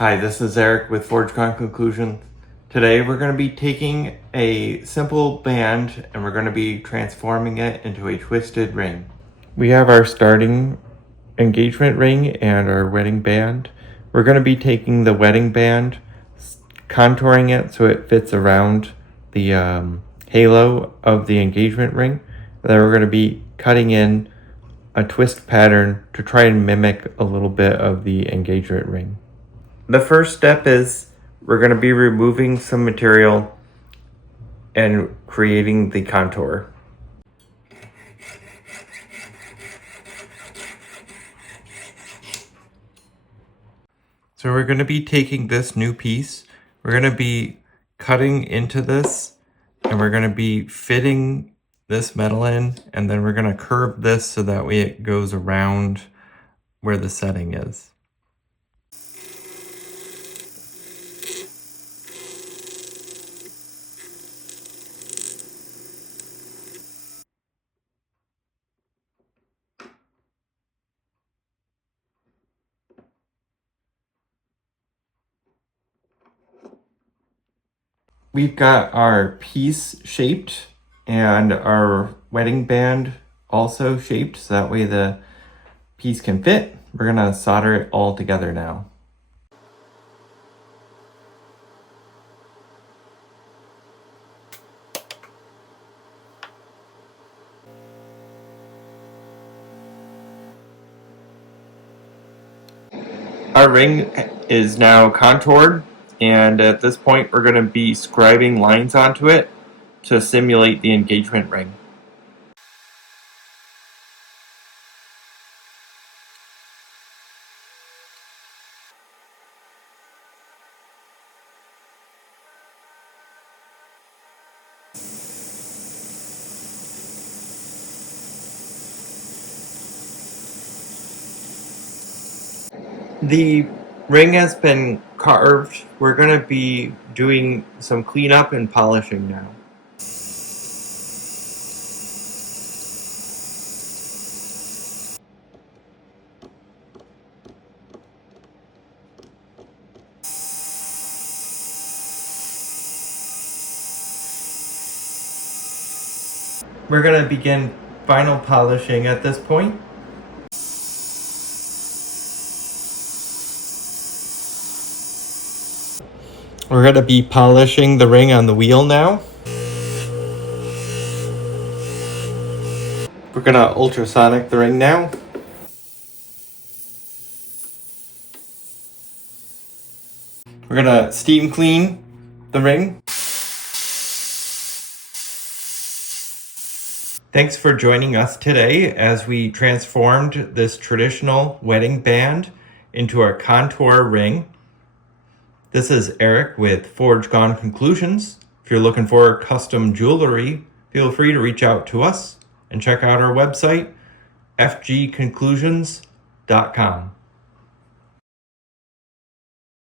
Hi, this is Eric with Forgecon Conclusions. Today we're going to be taking a simple band and we're going to be transforming it into a twisted ring. We have our starting engagement ring and our wedding band. We're going to be taking the wedding band, contouring it so it fits around the halo of the engagement ring. Then we're going to be cutting in a twist pattern to try and mimic a little bit of the engagement ring. The first step is we're going to be removing some material and creating the contour. So we're going to be taking this new piece, we're going to be cutting into this, and we're going to be fitting this metal in, and then we're going to curve this so that way it goes around where the setting is. We've got our piece shaped and our wedding band also shaped so that way the piece can fit. We're gonna solder it all together now. Our ring is now contoured, and at this point we're going to be scribing lines onto it to simulate the engagement ring. The ring has been carved. We're going to be doing some cleanup and polishing now. We're going to begin final polishing at this point. We're going to be polishing the ring on the wheel now. We're going to ultrasonic the ring now. We're going to steam clean the ring. Thanks for joining us today as we transformed this traditional wedding band into a contour ring. This is Eric with Forgecon Conclusions. If you're looking for custom jewelry, feel free to reach out to us and check out our website, fgconclusions.com.